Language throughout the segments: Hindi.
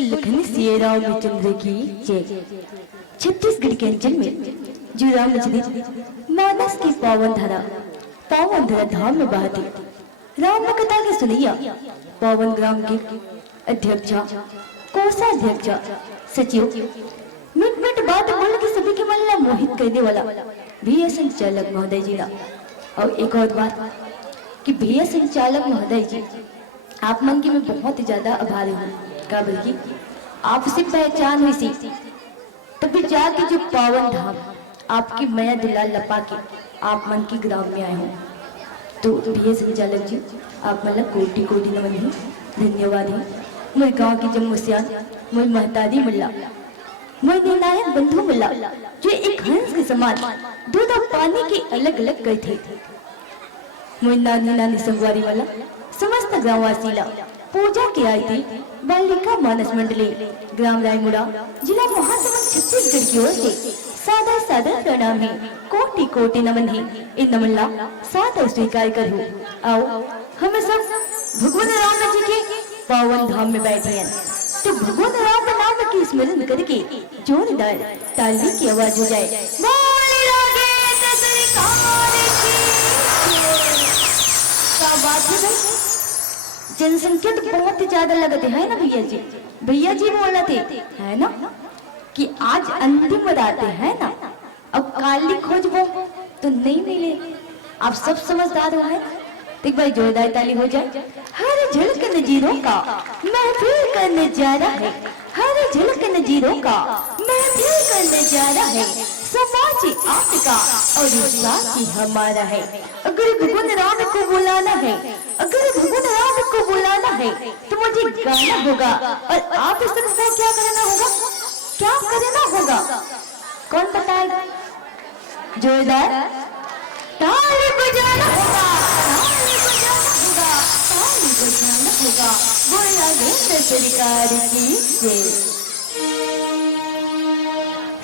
लखन सिए रामचंद्र की जय। छत्तीसगढ़ के अंचल में जो रामचंद्र मानस की पावन धरा धाम में बहती राम कथा की सुनैया पावन ग्राम के अध्यक्षा कोषाध्यक्षा सचिव मिट मिट बात बोल के सभी के मन ला मोहित करने वाला भैया संचालक महोदय जी ला। और एक और बात कि भैया संचालक महोदय जी आप मन की मैं बहुत ही ज्यादा आभारी हूँ। का बल्कि आपसे पहचान हुई सी तभी जाके जो पावन धाम आपकी माया दुलाल लपा के आप मन की ग्राम में आए हो। तो भैया संचालक जी आप मतलब कोटि कोटि नमन है, धन्यवाद है। मेरे गाँव की जब मुस्यान मेरी महतारी मुल्ला मेरे निर्णायक बंधु मुल्ला जो एक हंस के समान दूध और पानी के अलग अलग गए थे। मेरी नानी नानी संगवारी वाला समस्त ग्रामवासी ला पूजा की आई थी बालिका मानस मंडली ग्राम रायमुड़ा जिला महासमुंद छत्तीसगढ़ की ओर से सादर सादर प्रणाम है, कोटि कोटि नमन है। इन नमन ला सादर स्वीकार करूं। आओ हम सब भगवान राम जी के पावन धाम में बैठे हैं तो भगवान राम नाम की स्मरण करके जोरदार ताली की आवाज हो जाए। बात है जनसंख्या तो बहुत ही ज्यादा लगते है ना भैया जी बोल रहे थे है ना कि आज अंतिम रात है ना, अब काली खोजबो तो नहीं मिले। आप सब समझदार हो है तो भाई जोरदार ताली हो जाए। हर झलक नजीरों का महफिल का नजारा है, हर झलक नजीरों का महफिल का नजारा है, समाज आपका और साथी हमारा है। अगर भगवान राम को बुलाना है, अगर भगवान राम को बुलाना है तो मुझे गाना होगा और आप सबको क्या करना होगा, क्या करना होगा कौन बताएगा? जोरदार ताली बजाना होगा, ताली बजाना होगा, ताली बजाना होगा। बोला केंद्र सरकार की जय।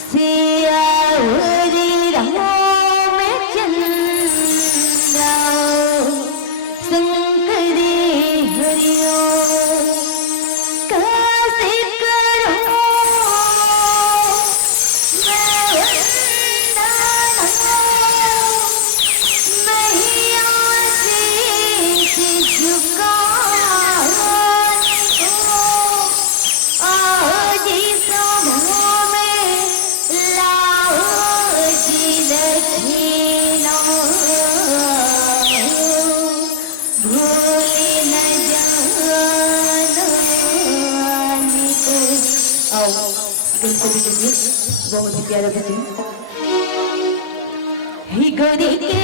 सिया हरि राम चंद्र शंकरी हरिओ कैसे करो बहुत ही प्यारा भजन। ही गोरी के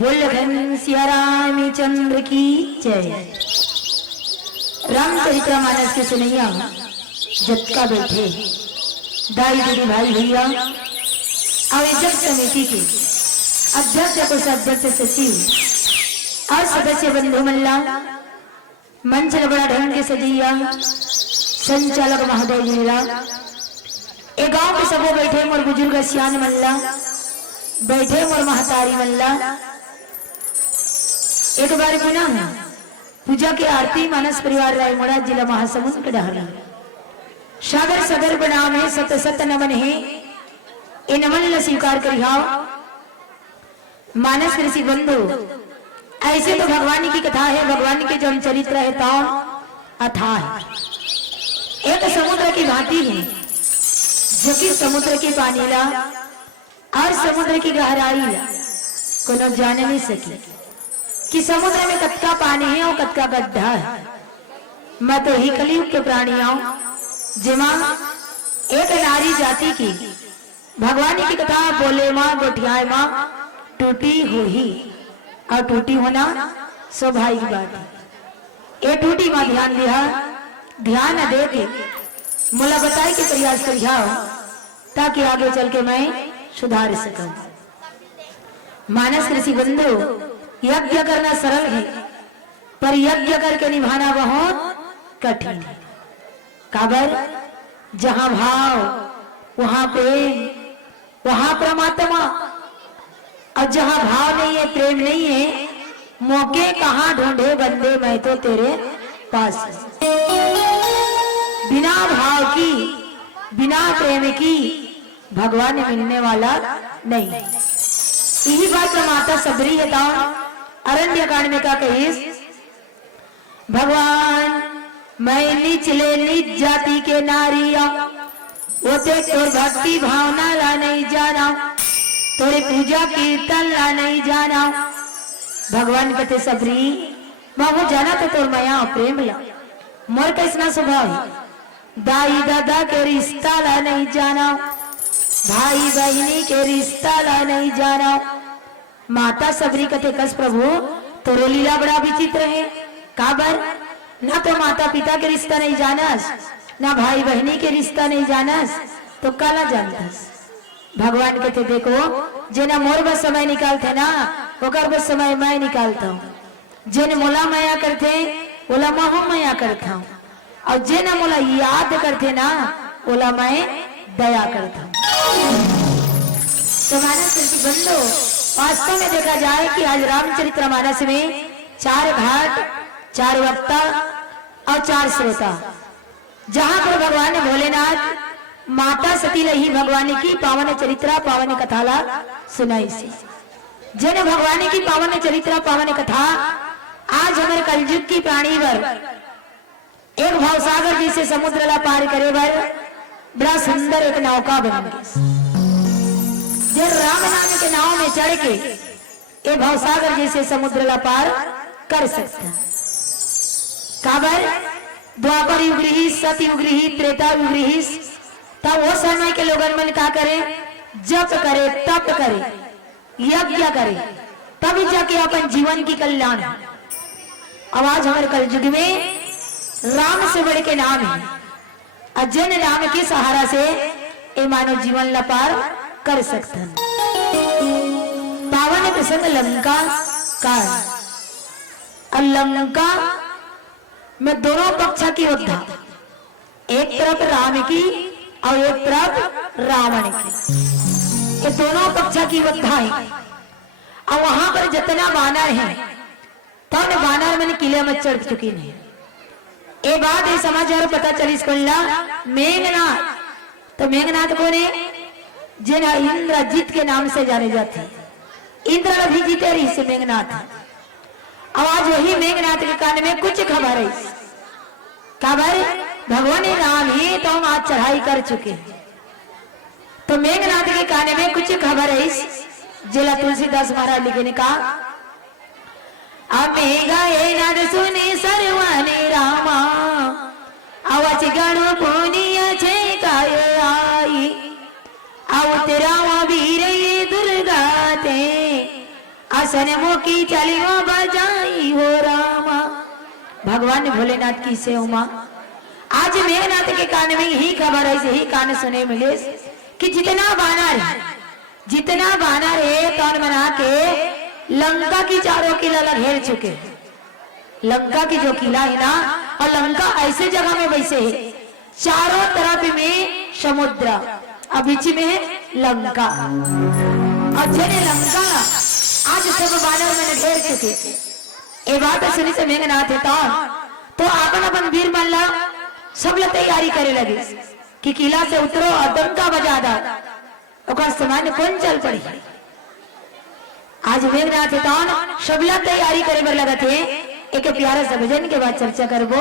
बोल घनश्याम रामचंद्र की जय। रामचरितमानस के सुनैया जत्का बैठे दाई दीदी भाई भैया आयोजक समिति के अध्यक्ष कोषाध्यक्ष सचिव और सदस्य बंधु मल्ला मंच बड़ा ढंग के सजैया संचालक महोदय मेरा एक गांव के सबो बैठे मोर बुजुर्ग सियान मल्ला बैठे मोर महतारी मल्ला एक बार पुनः पूजा की आरती मानस परिवार रायमोड़ा जिला महासमुंद के डहरी सागर सदर बनाम है सत सत नमन है ये नमन न स्वीकार करिहाओ मानस ऋषि बंधु। ऐसे तो भगवान की कथा है, भगवान के जो चरित्र है तो अथाह है। एक समुद्र की भांति है जो कि समुद्र की पानीला और समुद्र की गहराई को न जान नहीं सकी कि समुद्र में कतका पानी है और कतका गड्ढा है। मैं तो ही कलयुग के प्राणियों जिमा एक नारी जाति की भगवान की कथा बोले माँ गोठियाए माँ टूटी हो ही और टूटी होना स्वाभाविक बात है। ये टूटी माँ ध्यान दिया ध्यान दे के मुला बताए के प्रयास करिया ताकि आगे चल के मैं सुधार सकूं। मानस ऋषि बंधु, यज्ञ करना सरल है पर यज्ञ करके निभाना बहुत कठिन है। काबर, जहां भाव वहां प्रेम, वहां परमात्मा। और जहां भाव नहीं है, प्रेम नहीं है, मौके कहां ढूंढे बंदे, मैं तो तेरे पास। बिना भाव की, बिना प्रेम की भगवान ने मिलने वाला नहीं। यही बात माता सबरी है अरण्य कांड में का कहीस, भगवान मैं निचले निज जाति के नारिया, वो ते तोर भक्ति भावना ला नहीं जाना, तोरे पूजा कीर्तन ला नहीं जाना। भगवान कहते सबरी, मैं जाना तो तोर माया प्रेम ला, मोर कैसना स्वभाव है, दाई दादा के रिश्ता ला नहीं जाना, भाई बहनी के रिश्ता ला नहीं जाना। माता सबरी कहते कस प्रभु तोरो लीला बड़ा विचित्र है। काबर, ना तो माता पिता के रिश्ता नहीं जानस, ना भाई बहनी के रिश्ता नहीं जानस, तो काला जानतस। भगवान कहते देखो, जेना मोर बस समय निकालते ना, ओकर बस समय मैं निकालता हूँ। जेने मोला माया करते ओला मोह माया करता हूँ, और जेना मोला याद करते ना, ओला मैं दया करता हूँ। तो मानस ऋषि बंधु, वास्तव में देखा जाए कि आज रामचरितमानस में 4 घाट, 4 वक्ता और 4 श्रोता, जहां पर भगवान ने भोलेनाथ माता सती रही भगवान की पावन चरित्रा पावन कथाला सुनाई से। जिन भगवान की पावन चरित्रा पावन कथा आज हमारे कलयुग की प्राणी वर एक भावसागर जिसे समुद्र ला पार करे बर बड़ा सुंदर एक नौका बन गई। राम नाम के नाव में चढ़ के ये भावसागर जैसे समुद्र ला पार कर सकता। काबर, द्वापर युग रही, सत युग रही, त्रेता युग रही, तब वो समय के लोगन मन का करे, जप करे, तप करे, यज्ञ करे, तभी जाके अपन जीवन की कल्याण। अब आज हमारे कल युग में राम से बढ़ के नाम है, अजन नाम के सहारा से ये मानव जीवन ला पार कर सकते हैं। पावन प्रसंग लंका का, लंका में दोनों पक्ष की योद्धा, एक तरफ राम की और एक तरफ रावण की, ये दोनों पक्ष की योद्धा है। और वहां पर जितना बानर है, तो बानर मैंने किले में चढ़ चुकी नहीं। ये बात ये समाचार पता चली मेघनाथ, तो मेघनाथ कौन है? जिन्हें इंद्रजीत के नाम से जाने जाते, इंद्र भी जीते रही से मेघनाथ। आज वही मेघनाथ के कान में कुछ खबर है। खबर भगवान राम ही तो हम आज चढ़ाई कर चुके हैं, तो मेघनाथ के कान में कुछ खबर है। जिला तुलसीदास महाराज लिखे ने कहा, नाद सुने सर्वाने रामा, आवाज गणो पुनिय छे काय आई, तेरा वीर ये दुर्गा ते, आसन मुखी चलियो बजाई हो रामा। भगवान ने भोलेनाथ की से उमा। आज मेघनाथ के कान में यही खबर है, यही कान सुने मिले कि जितना बानर है तौन बना के लंका की चारों किला घेर चुके। लंका की जो किला है ना, और लंका ऐसे जगह में बैसे है, चारों तरफ में समुद्र, अब बीच में लंका, और जेने लंका आज सब बानर मैंने घेर चुके। ये बात सुनी से मेघनाथ है तो अपन अपन वीर मल्ला सब लोग तैयारी करे लगे कि किला से उतरो और डंका बजा दा, और सामान्य कौन चल पड़ी। आज मेघनाथ है सब लोग तैयारी करे बर लगा थे। एक प्यारा सा भजन के बाद चर्चा करबो।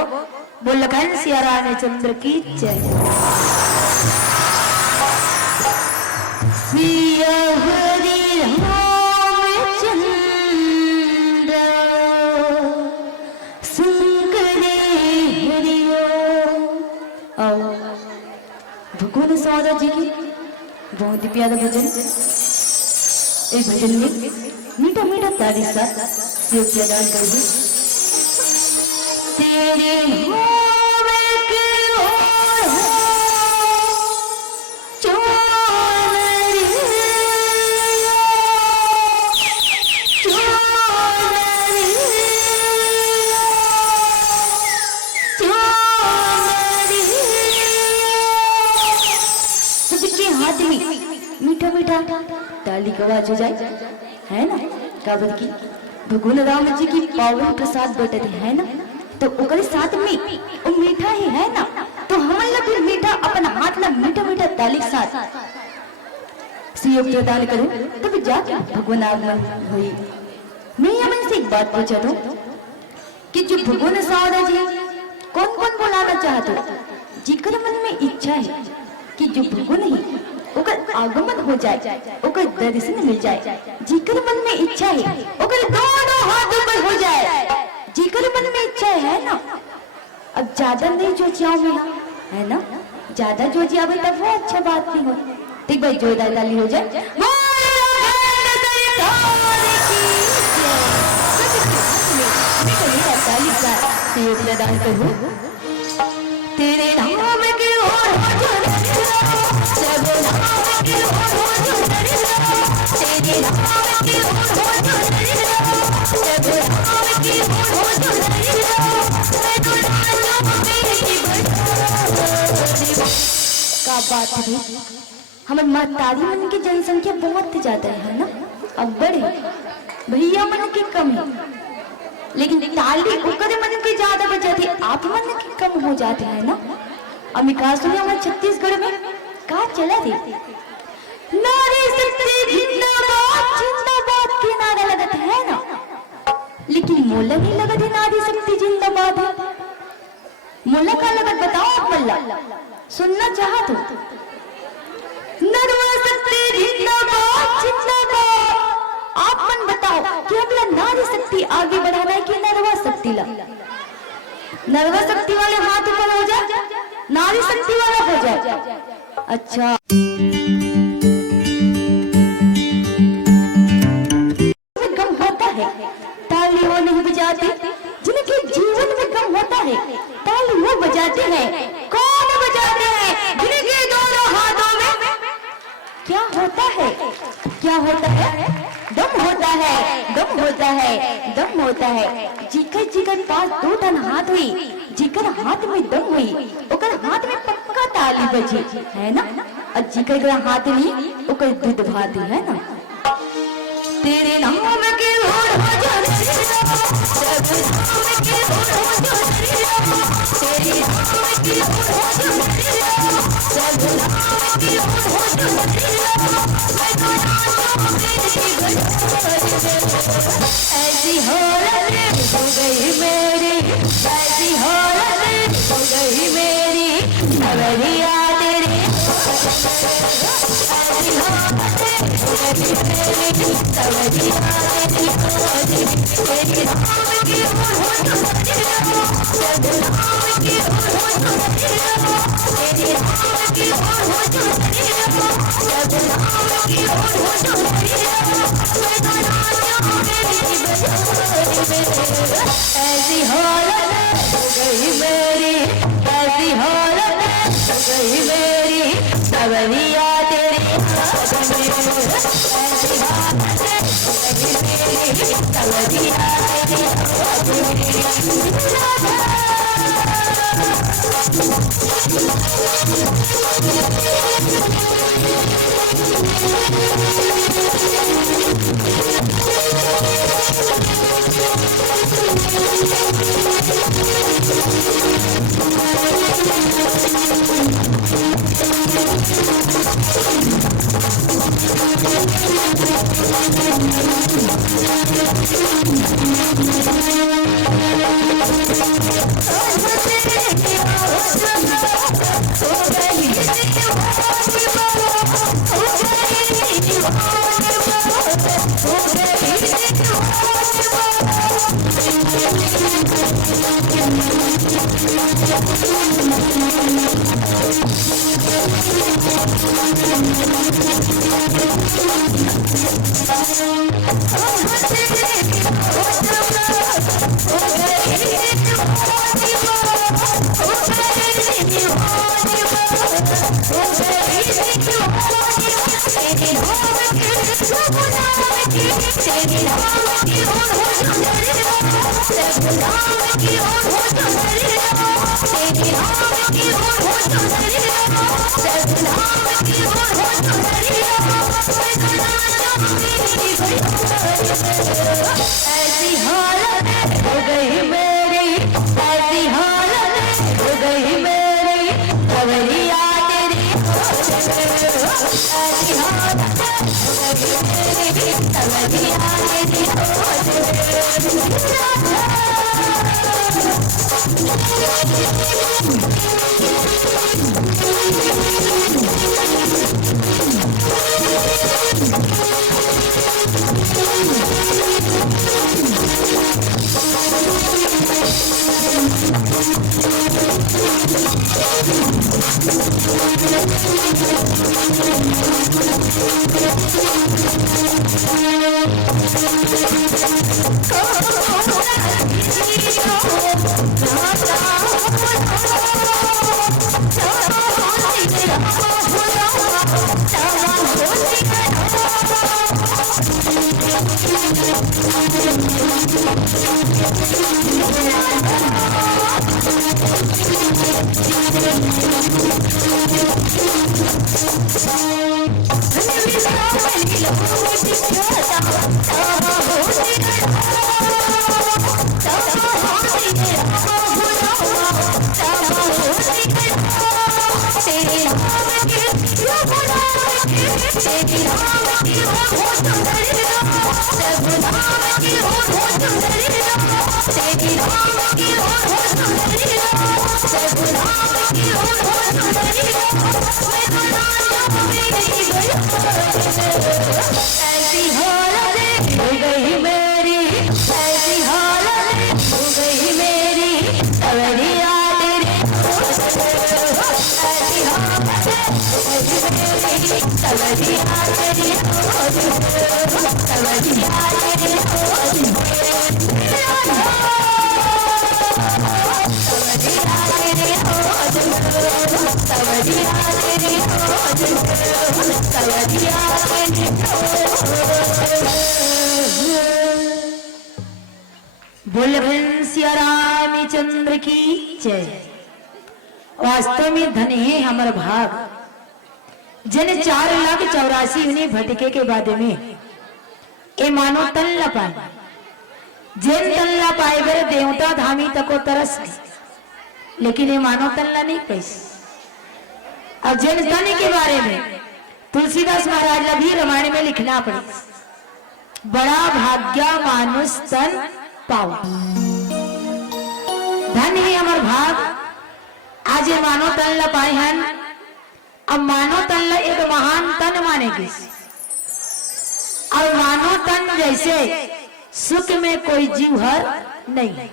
बोल लखन सिया रामचंद्र की जय। सिया हरि रामचंद्र सुंकरे हरियो। भगवान स्वागत जी की बहुत ही प्यारा भजन। इस भजन में मीठा मीठा तारी सा शिव की अदान करेंगे। तेरे होवे के ओर हो चोनरी, हाथ में मीठा मीठा ताली की आवाज हो जाए, है ना। काबर की भगवान राम जी की पावन प्रसाद बटत है ना, तो ओकरे साथ में वो मीठा ही है ना, तो हम लोग भी मीठा अपन हाथ में मीठा मीठा ताली के साथ सहयोग प्रदान करूं, तब जाके भगवान आगमन हुई। मैं अमन से एक बात पूछा था कि जो भगवान सावरा जी कौन कौन बुलाना चाहते हो, जिकर मन में इच्छा है कि जो भगवान ही ओकर आगमन हो जाए, ओकर दर्शन मिल जाए, जिकर मन में इच्छा है ओकर दोनों हाथ ऊपर हो जाए, जिकर मन में इच्छा है ना। अब ज्यादा नहीं जो चाहो मैं, है ना, ज्यादा जो जावे तब वो अच्छा बात नहीं हो। ठीक भाई, जोरदार ताली हो जाए। ताली का सहयोग प्रदान करूं। तेरे नाम की ओर हो जो सब नाम की ओर हो जो तेरे नाम की ओर हो जो सब नाम की ओर हो जो मैं तो नाचूं मेरी बड़ा का बात है। हमारे महतारी मन की जनसंख्या बहुत ज्यादा है ना, अब बड़े भैया मन की कम है, लेकिन ताली उकर मन के ज्यादा बजाते, आप मन के कम हो जाते हैं ना। अभी कहा सुने हमारे छत्तीसगढ़ में कहा चला थे, नारी शक्ति जिंदाबाद जिंदाबाद के नारा लगत है ना, लेकिन मोला नहीं लगत है नारी शक्ति जिंदाबाद है। मोला का लगत बताओ आप, मल्ला सुनना चाहत हो। नारी शक्ति जिंदाबाद जिंदाबाद, आप मन बताओ कि अपना नारी शक्ति आगे बढ़ाना है कि नरवा शक्ति ला। नरवा शक्ति वाले हाथ ऊपर हो जाए, नारी शक्ति वाला हो जाए। अच्छा, गम होता है ताली वो नहीं बजाते, जिनके जीवन में गम होता है ताली वो बजाते हैं। कौन बजाते हैं? जिनके दोनों हाथों में क्या होता है? क्या होता है? दम होता है, दम होता है, दम होता है। जिकर पास दो टन हाथ हुई, जिकर हाथ में दम हुई, ओकर हाथ में पक्का ताली बजी, है ना। और जिकर हाथ नहीं ओकर दूध भात है ना। तेरे नाम के ओर हो जो सब नाम के ओर हो जो तेरे नाम के ओर हो जो सब नाम के ओर हो जो मैं तो नाचूं मेरी बड़ा ऐसी हालत हो गई मेरी, ऐसी हालत हो गई मेरी सवरिया तेरी, ऐसी हालत हो गई मेरी सवरिया तेरी, तेरे नाम की ओर हो जो सब नाम की ओर हो जो तेरे नाम की ओर हो जो सब नाम की ओर हो जो मैं तो नाचूं मेरी बड़ा ऐसी हालत हो गई मेरी, ऐसी हालत हो गई मेरी सवरिया तेरी, ऐसी हालत हो गई मेरी सवरिया तेरी राम की हो चुनरिया, जब राम की हो चुनरिया, मैं गाना चाहती हूँ। ऐसी हालत हो गई मेरी, ऐसी हालत हो गई मेरी, सवरिया तेरी ऐसी हालत हो गई मेरी, सवरिया तेरी बोल घनश्या रामचंद्र की जय। वास्तव में धन है हमर भाग, जन 4,84,000 उन्हें भटके के बाद में ए मानो तन ल पाए, जिन तन ल पाए बर देवता धामी तको तरस गई, लेकिन ये मानो तन ल नहीं पैसे। अब जिन तन के बारे में तुलसीदास महाराज ला भी रामायण में लिखना पड़े, बड़ा भाग्या मानुष तन पाओ। धन ही अमर भाग, आज ये मानो तन ल पाए हैं। अब मानो तन ल एक महान तन मानेगी, और मानो तन जैसे सुख में कोई जीव हर नहीं,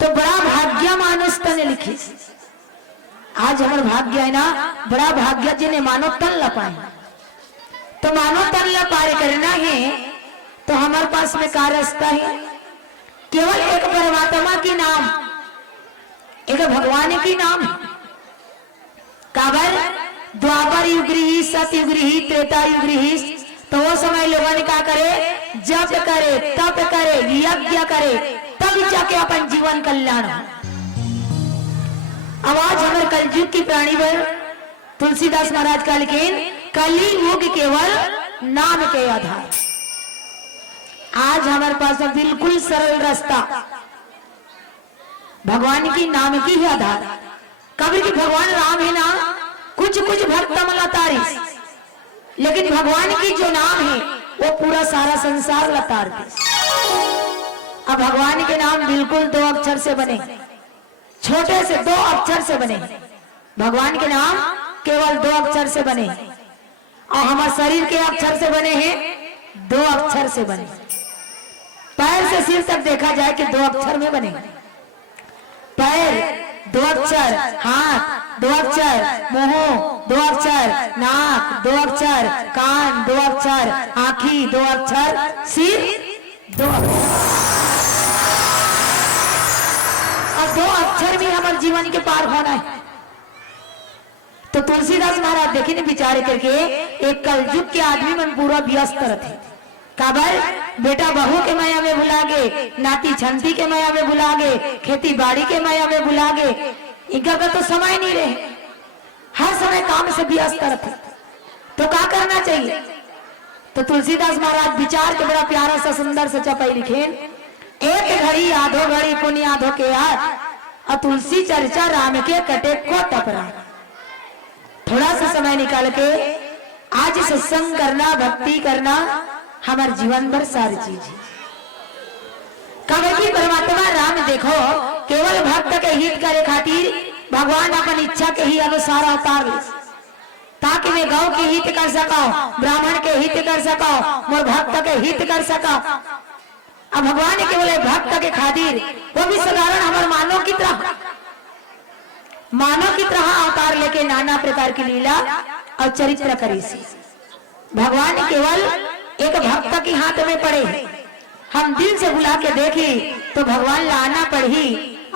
तो बड़ा भाग्य मानुष तन लिखी। आज हमारे भाग्य है ना, बड़ा भाग्य जिन्हें मानो तन ल पाए। तो मानो तन ल पार करना है तो हमारे पास में क्या रास्ता है? केवल एक परमात्मा की नाम, एक भगवान की नाम। काबर द्वापर युग रही, सतयुग रही, त्रेता युग रही, तो वो समय लोगों ने क्या करे? जप करे, तप करे, यज्ञ करे, तब जाके अपन जीवन कल्याण। अब आज हमारे कलयुग की प्राणी पर तुलसीदास महाराज का लिखेन, कली युग केवल नाम के आधार। आज हमारे पास बिल्कुल सरल रास्ता भगवान की नाम की ही आधार। कभी भी भगवान राम है ना, कुछ कुछ भक्त लतारिस, लेकिन भगवान की जो नाम है वो पूरा सारा संसार लतार दे। अब भगवान के नाम बिल्कुल 2 अक्षर से बने, छोटे से 2 अक्षर से बने। भगवान के नाम केवल 2 अक्षर से बने, और हमारे शरीर के अक्षर से बने हैं 2 अक्षर से बने। पैर से सिर तक देखा जाए कि 2 अक्षर में बने। पैर 2 अक्षर, हाथ 2 अक्षर, मुंह 2 अक्षर, नाक 2 अक्षर, कान 2 अक्षर, आँखी 2 अक्षर, सिर 2 अक्षर। अब 2 अक्षर भी हमारे जीवन के पार होना है। तो तुलसीदास महाराज देखे ने विचार करके एक कलयुग के आदमी मन पूरा व्यस्त रहते। काबर बेटा बहू के माया में भुला गे, नाती छंती के माया में भुला गे, खेती बाड़ी के माया में भुला गे। इनका का तो समय नहीं रहे, हर समय काम से व्यस्त रहते। तो क्या करना चाहिए? तो तुलसीदास महाराज विचार के बड़ा प्यारा सा सुंदर सा चपाई लिखे, एक घड़ी आधो घड़ी पुण्य आधो के याद, और तुलसी चर्चा राम के कटे को टपरा। थोड़ा सा समय निकाल के आज सत्संग करना, भक्ति करना हमारे जीवन भर सारी चीज है। कभी परमात्मा राम देखो केवल भक्त के हित करे खातिर भगवान अपन इच्छा के ही अनुसार अवतार ले, ताकि मैं गौ के हित कर सका, ब्राह्मण के हित कर सका, मोर भक्त के हित कर सका। अब भगवान केवल भक्त के खातिर, वो भी साधारण हमारे मानव की तरह अवतार लेके नाना प्रकार की लीला और चरित्र करी से। भगवान केवल एक भक्त के हाथ में पड़े, हम दिल से बुला के देखे तो भगवान लाना पड़ी,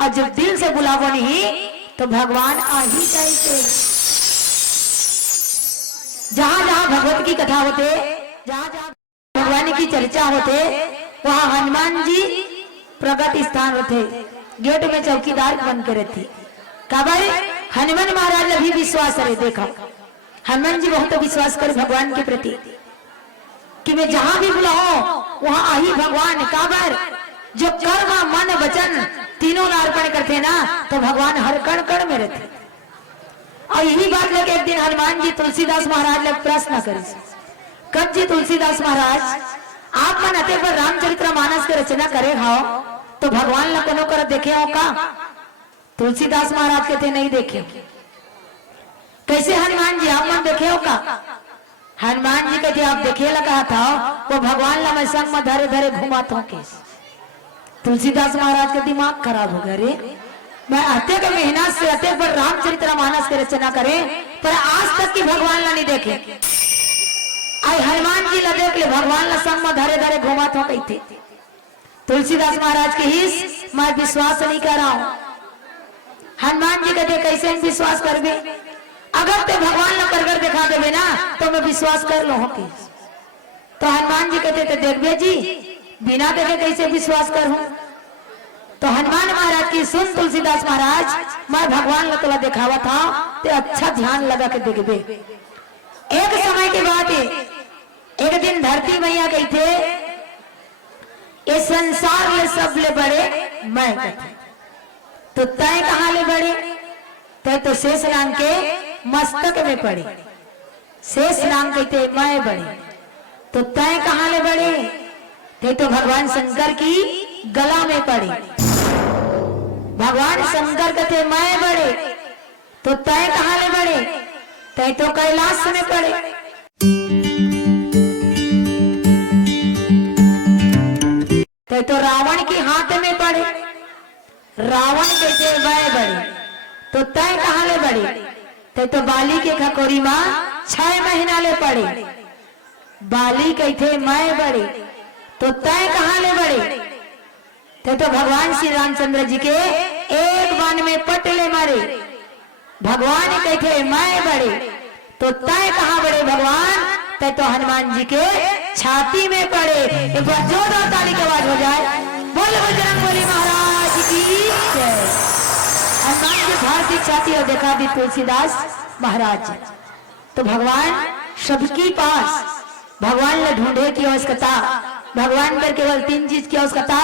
और जब दिल से बुलावो नहीं तो भगवान आ ही जाए। जहां जहां भगवत की कथा होते, जहां जहां भगवान की चर्चा होते, वहां हनुमान जी प्रगट स्थान होते, गेट में चौकीदार बन के रहती। कबर हनुमान महाराज ने भी विश्वास रहे, देखा हनुमान जी बहुत विश्वास कर भगवान के प्रति कि मैं जहां भी बुलाओ वहां आ ही भगवान। काबर जो कर्म मन वचन तीनों अर्पण करते ना, तो भगवान हर कण कण में रहते। और यही बात लेके एक दिन हनुमान जी तुलसीदास महाराज ने प्रश्न करे, कब जी तुलसीदास महाराज आप मन अते पर रामचरित्र मानस के रचना करे हो, तो भगवान ला कोनो कर देखे हो का? तुलसीदास महाराज कहते नहीं देखे। कैसे हनुमान जी आप मन देखे हो का? हनुमान जी कहते आप देखे ला कहा था, वो भगवान ला मैं संग में धरे धरे घुमाता हूँ केस। तुलसीदास महाराज का दिमाग खराब हो गया, रे मैं अते के मेहनत से अते पर रामचरित्र मानस की रचना करे, पर आज तक की भगवान ला नहीं देखे। आई हनुमान जी ला देख ले, भगवान ला संग में धरे धरे घुमाता हूँ कहते। तुलसीदास महाराज के हिस मैं विश्वास नहीं कर रहा हूँ। हनुमान जी कहते कैसे विश्वास करबे? अगर ते भगवान ला करगर दिखा देवे ना तो मैं विश्वास कर लो होके। तो हनुमान जी कहते थे देखबे जी, बिना देखे कैसे विश्वास करूं? तो हनुमान महाराज की सुन तुलसीदास महाराज, मैं भगवान ला तोला दिखावा था, ते अच्छा ध्यान लगा के देखबे। एक समय के बाद एक दिन धरती मैया गई थे, ये संसार ले सब ले बड़े मैं कहते, तो तय कहां ले बड़े? तय तो शेष नाग के मस्तक में पड़े। शेष नाग कहते मैं बड़े, तो तय कहां ले बड़े? तय तो भगवान शंकर की गला में पड़े। भगवान शंकर कहते मैं बड़े, तो तय कहां ले बड़े? तय तो कैलाश में पड़े। तय तो रावण के हाथ में पड़े। रावण कहते मैं बड़े, तो तय कहां ले बड़े? तय तो बाली के खकोरी मां 6 महीना ले पड़े। बाली कहते मैं बड़े, तो तय कहां ले बड़े? तय तो भगवान श्री रामचंद्र जी के एक बाण में पट ले मारे। भगवान कहते मैं बड़े, तो तय कहां बड़े भगवान? तय तो हनुमान जी के छाती में पड़े। एक बार जोरदार ताली की आवाज हो जाए, बोल बजरंगबली महाराज की जय। हनुमान जी भारती छाती और देखा दी तुलसीदास महाराज। तो भगवान सबकी पास, भगवान ने ढूंढे की आवश्यकता, भगवान पर केवल 3 चीज की आवश्यकता,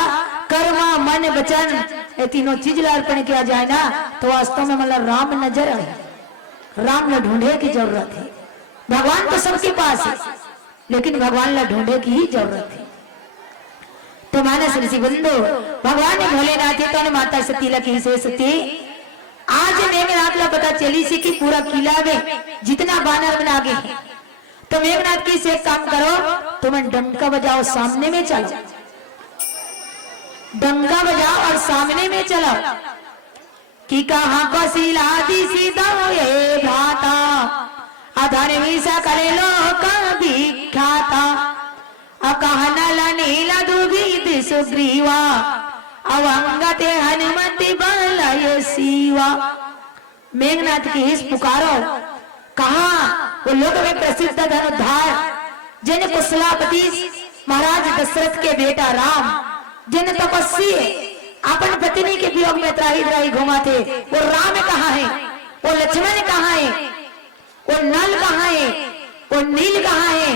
कर्म मन वचन, ये तीनों चीज अर्पण किया जाए ना तो वास्तव में मतलब राम नजर आए। राम ने ढूंढे की जरूरत है। भगवान तो सबके पास है, लेकिन भगवान ने ढूंढे की ही जरूरत है। तो मानस ऋषि बंधु, भगवान ने भोलेनाथ तो ने माता सती लकी से सती आज मेघनाथ ला पता चली सी कि पूरा किला में जितना बानर बना गए हैं, तो मेघनाथ की से काम करो, तुम डंका बजाओ, सामने में चलो, डंका बजाओ और सामने में चलो कि कहां को सिलादी सीधा ये भाता अधर विषा करे लोक विख्याता अकहनला नीला दुभिद सुग्रीवा अवंगते हनुमति बलय शिवा। मेघनाथ की हिस पुकारो, कहा वो लोग में प्रसिद्ध धनुर्धार जिन कुशलापति महाराज दशरथ के बेटा राम जिन तपस्वी अपन पत्नी के वियोग में त्राही त्राही घुमा थे, वो राम कहाँ है, वो लक्ष्मण कहाँ है, वो नल कहाँ है, वो नील कहाँ है,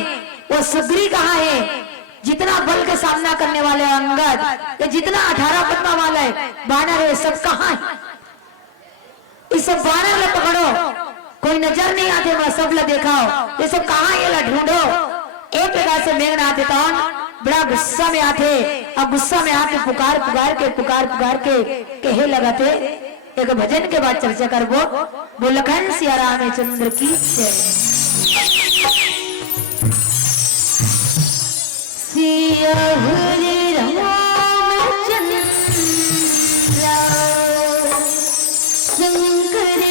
वो सुग्री कहाँ है। जितना बल का सामना करने वाले अंगद, ये जितना 18 पद्मा वाले बानर है, सब कहाँ है। इस सब बानर ला पकड़ो, कोई नजर नहीं आते, मैं सब ला देखाओ, ये सब कहाँ ये ला ढूंढो। एक प्रकार से मेघना आते तो बड़ा गुस्सा में आते, और गुस्सा में आके पुकार पुकार के कहे लगाते। एक भजन के बाद चर्चा करबो। बोलखन सिया रामचंद्र की जय। सिया हरि रामचंद्र शंकर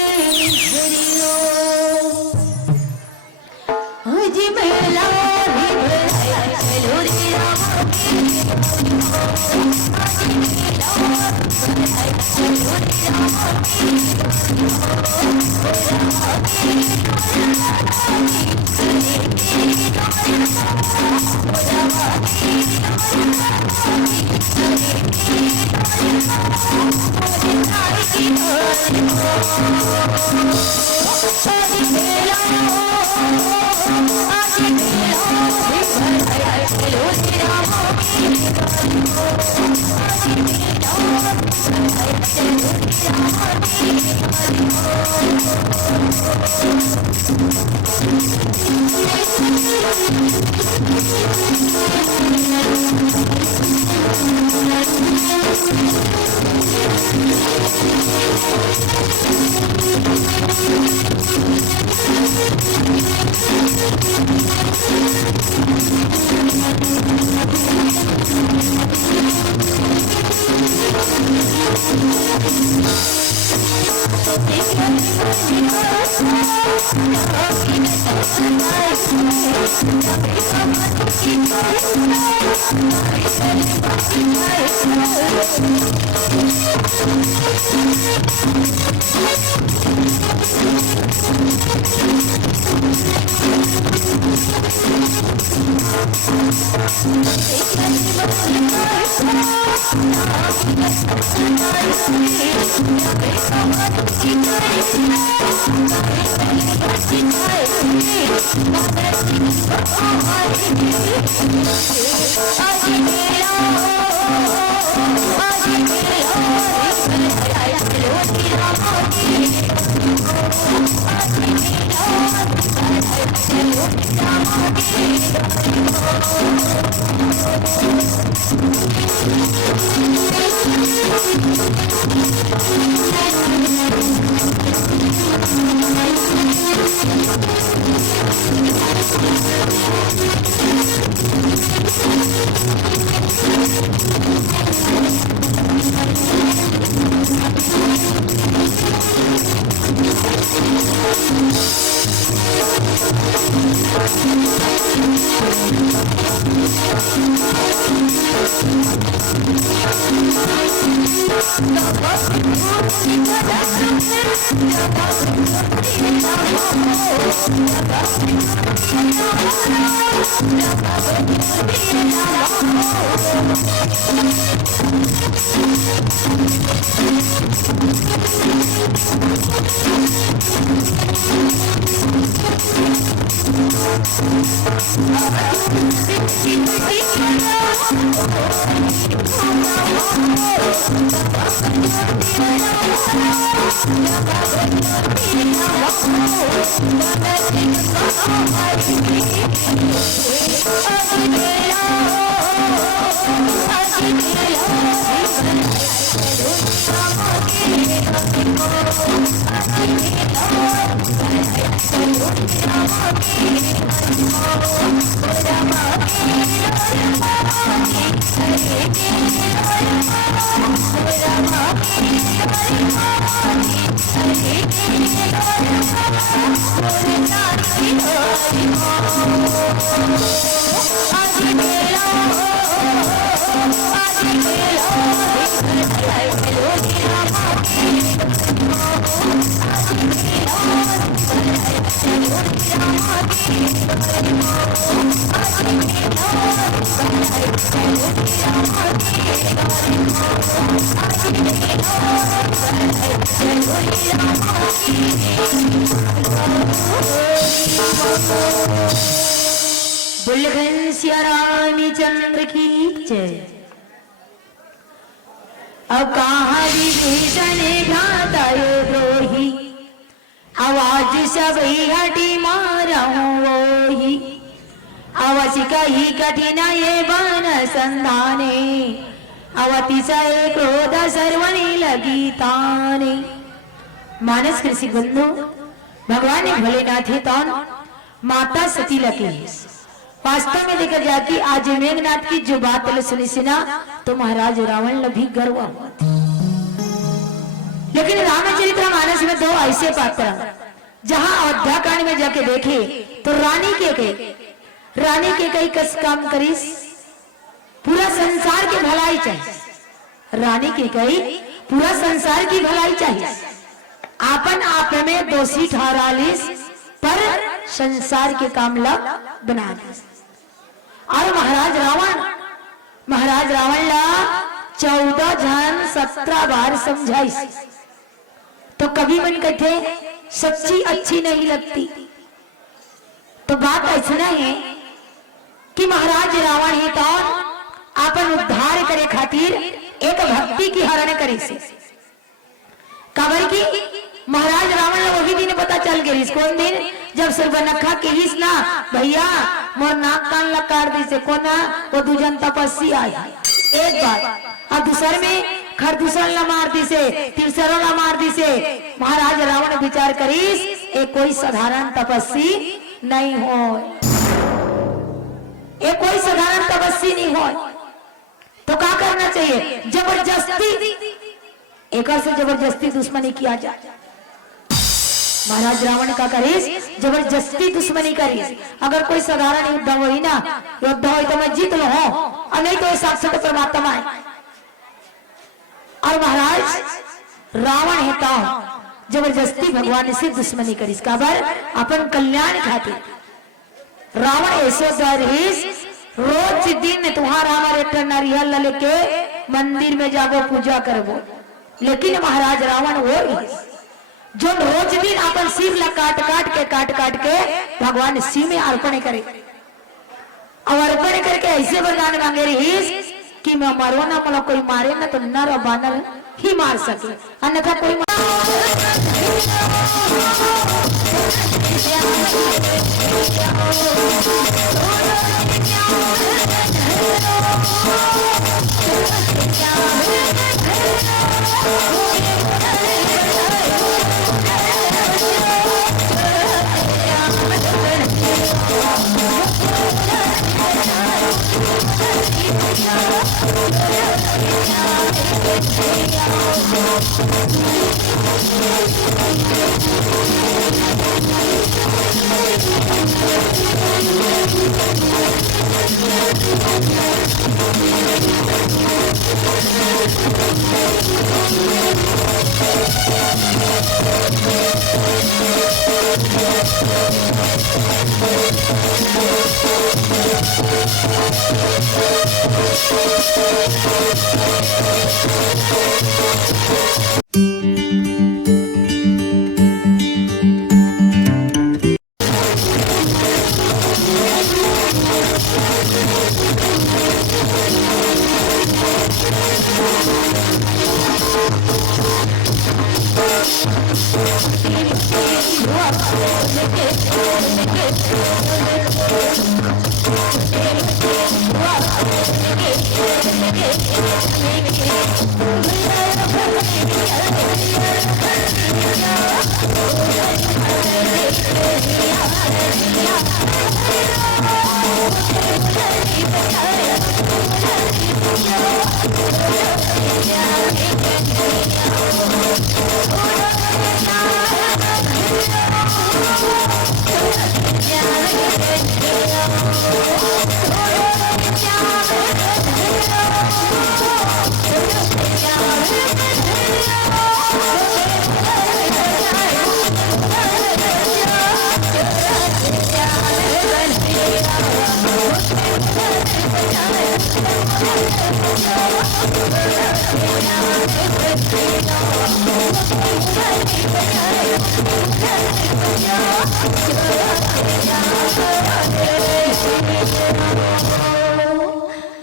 हरिओ आज मेला चलो रे राम Thank you. बुल्लखन सिया रामचंद्र की जय। अब कहा विभीषण भ्राता द्रोही, आवाज सब हटी मारहूं वही। अवश्य कही कठिन ये बन संधाने, अवतिशय क्रोध सर्वनि लगी ताने। मानस कृषि बंधु भगवान ने भोलेनाथ है तौन माता सती लगे। वास्तव में देखा जाए कि आज मेघनाथ की जो बात सुनी सिना तो महाराज रावण ने भी गर्व हुआ। लेकिन रामचरित्र मानस में दो ऐसे पात्र जहां अयोध्या कांड में जाके देखे तो रानी के कई कस काम करीस, पूरा संसार की भलाई चाहिए। रानी के कई पूरा संसार की भलाई चाहिए, आपन आप में दोषी ठहरा लीस पर संसार के काम लग बना लीस। और महाराज रावण ला 14 जन 17 बार समझाई तो कभी मन कहते सच्ची अच्छी नहीं लगती। तो बात ऐसा है कि महाराज रावण ही तो आपन उद्धार करे खातिर एक भक्ति की हरण करे से काबर की महाराज रावण ने वही दिन पता चल गई। कौन दिन? जब सुर्पनखा कहिस ना भैया मोर नाक कान ला काट दी से कोना वो दुजन तपस्वी आई एक बार और दूसर में खरदूषण ला मार दी से तीसरों ला मार दी से। महाराज रावण विचार करीस एक कोई साधारण तपस्वी नहीं हो, एक कोई साधारण तपस्वी नहीं हो। तो क्या करना चाहिए? जबरदस्ती एक से जबरदस्ती दुश्मनी किया जाए। महाराज रावण का करीस जबरदस्ती दुश्मनी करीस। अगर कोई साधारण युद्ध हो ही ना युद्ध हो तो मैं जीत लो हो और नहीं तो साक्षात परमात्मा है। और महाराज रावण है तो जबरदस्ती भगवान से दुश्मनी करीस काबर अपन कल्याण खातिर। रावण ऐसे दरीस रोज दिन तुम्हारा हमारे नारियल लेके मंदिर में जाबो पूजा करबो। लेकिन महाराज रावण वो जो रोज दिन अपन शिव ला काट काट के भगवान शिव में अर्पण करे और अर्पण करके ऐसे वरदान मांगे रही कि मैं मरो ना मला कोई मारे ना तो नर और बानर ही मार सके अन्यथा कोई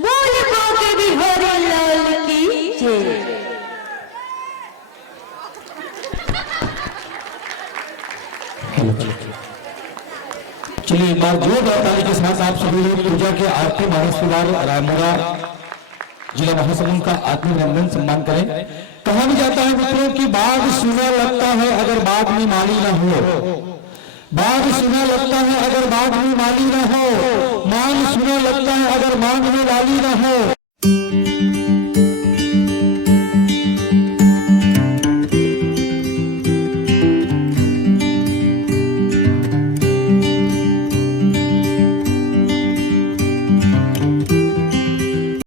बोल के बिहारी लाल की जय। चलिए एक बार जोरदार ताली के साथ आप सभी लोग पूजा के आरती महासवार रायमुरा जिला महासमुंद का आत्मनिर्भर सम्मान करें। कहा भी जाता है मित्रों की बाग सुना लगता है अगर बाग में माली ना हो, बाग सुना लगता है अगर बाग में माली ना हो, मान सुना लगता है अगर मांग में लाली ना हो।